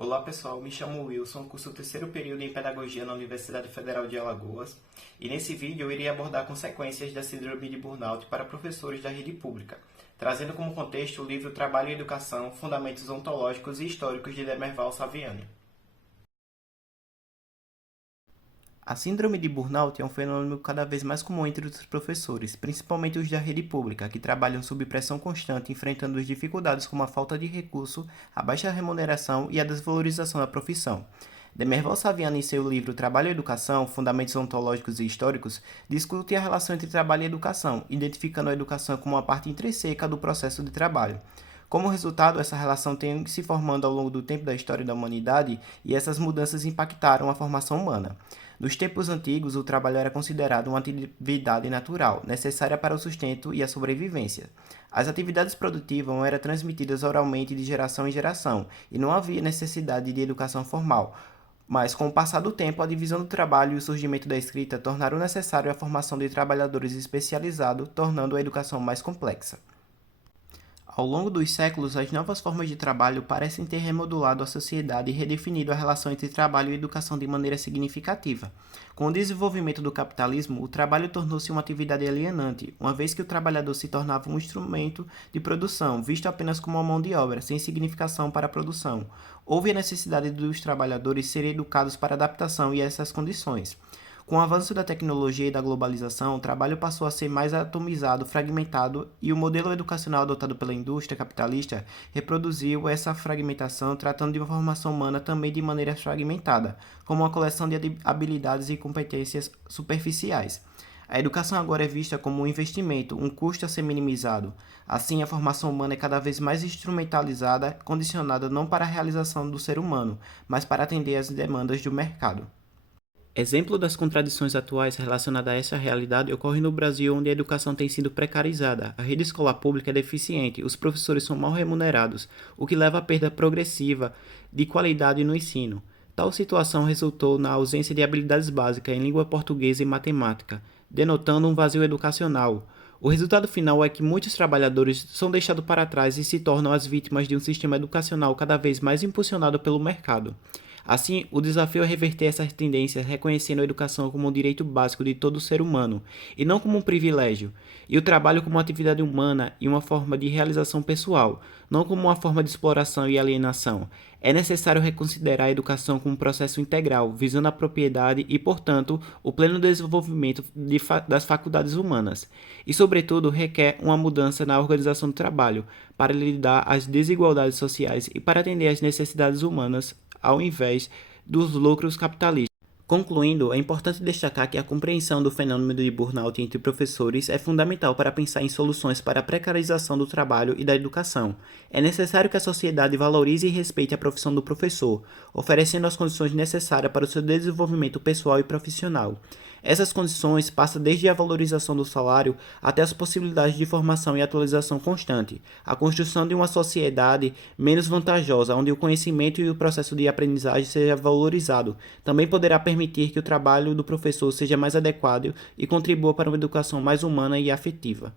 Olá pessoal, me chamo Wilson, curso o terceiro período em Pedagogia na Universidade Federal de Alagoas e nesse vídeo eu irei abordar consequências da síndrome de burnout para professores da rede pública, trazendo como contexto o livro Trabalho e Educação, Fundamentos Ontológicos e Históricos de Demerval Saviani. A síndrome de burnout é um fenômeno cada vez mais comum entre os professores, principalmente os da rede pública, que trabalham sob pressão constante, enfrentando as dificuldades como a falta de recurso, a baixa remuneração e a desvalorização da profissão. Demerval Saviani, em seu livro Trabalho e Educação, Fundamentos Ontológicos e Históricos, discute a relação entre trabalho e educação, identificando a educação como uma parte intrínseca do processo de trabalho. Como resultado, essa relação tem se formando ao longo do tempo da história da humanidade e essas mudanças impactaram a formação humana. Nos tempos antigos, o trabalho era considerado uma atividade natural, necessária para o sustento e a sobrevivência. As atividades produtivas eram transmitidas oralmente de geração em geração, e não havia necessidade de educação formal. Mas, com o passar do tempo, a divisão do trabalho e o surgimento da escrita tornaram necessário a formação de trabalhadores especializados, tornando a educação mais complexa. Ao longo dos séculos, as novas formas de trabalho parecem ter remodulado a sociedade e redefinido a relação entre trabalho e educação de maneira significativa. Com o desenvolvimento do capitalismo, o trabalho tornou-se uma atividade alienante, uma vez que o trabalhador se tornava um instrumento de produção, visto apenas como uma mão de obra, sem significação para a produção. Houve a necessidade dos trabalhadores serem educados para adaptação a essas condições. Com o avanço da tecnologia e da globalização, o trabalho passou a ser mais atomizado, fragmentado, e o modelo educacional adotado pela indústria capitalista reproduziu essa fragmentação, tratando de uma formação humana também de maneira fragmentada, como uma coleção de habilidades e competências superficiais. A educação agora é vista como um investimento, um custo a ser minimizado. Assim, a formação humana é cada vez mais instrumentalizada, condicionada não para a realização do ser humano, mas para atender às demandas do mercado. Exemplo das contradições atuais relacionadas a essa realidade ocorre no Brasil, onde a educação tem sido precarizada, a rede escolar pública é deficiente, os professores são mal remunerados, o que leva à perda progressiva de qualidade no ensino. Tal situação resultou na ausência de habilidades básicas em língua portuguesa e matemática, denotando um vazio educacional. O resultado final é que muitos trabalhadores são deixados para trás e se tornam as vítimas de um sistema educacional cada vez mais impulsionado pelo mercado. Assim, o desafio é reverter essas tendências, reconhecendo a educação como um direito básico de todo ser humano, e não como um privilégio, e o trabalho como uma atividade humana e uma forma de realização pessoal, não como uma forma de exploração e alienação. É necessário reconsiderar a educação como um processo integral, visando a propriedade e, portanto, o pleno desenvolvimento das faculdades humanas. E, sobretudo, requer uma mudança na organização do trabalho, para lidar às desigualdades sociais e para atender às necessidades humanas, ao invés dos lucros capitalistas. Concluindo, é importante destacar que a compreensão do fenômeno de burnout entre professores é fundamental para pensar em soluções para a precarização do trabalho e da educação. É necessário que a sociedade valorize e respeite a profissão do professor, oferecendo as condições necessárias para o seu desenvolvimento pessoal e profissional. Essas condições passam desde a valorização do salário até as possibilidades de formação e atualização constante, a construção de uma sociedade menos vantajosa, onde o conhecimento e o processo de aprendizagem seja valorizado. Também poderá permitir que o trabalho do professor seja mais adequado e contribua para uma educação mais humana e afetiva.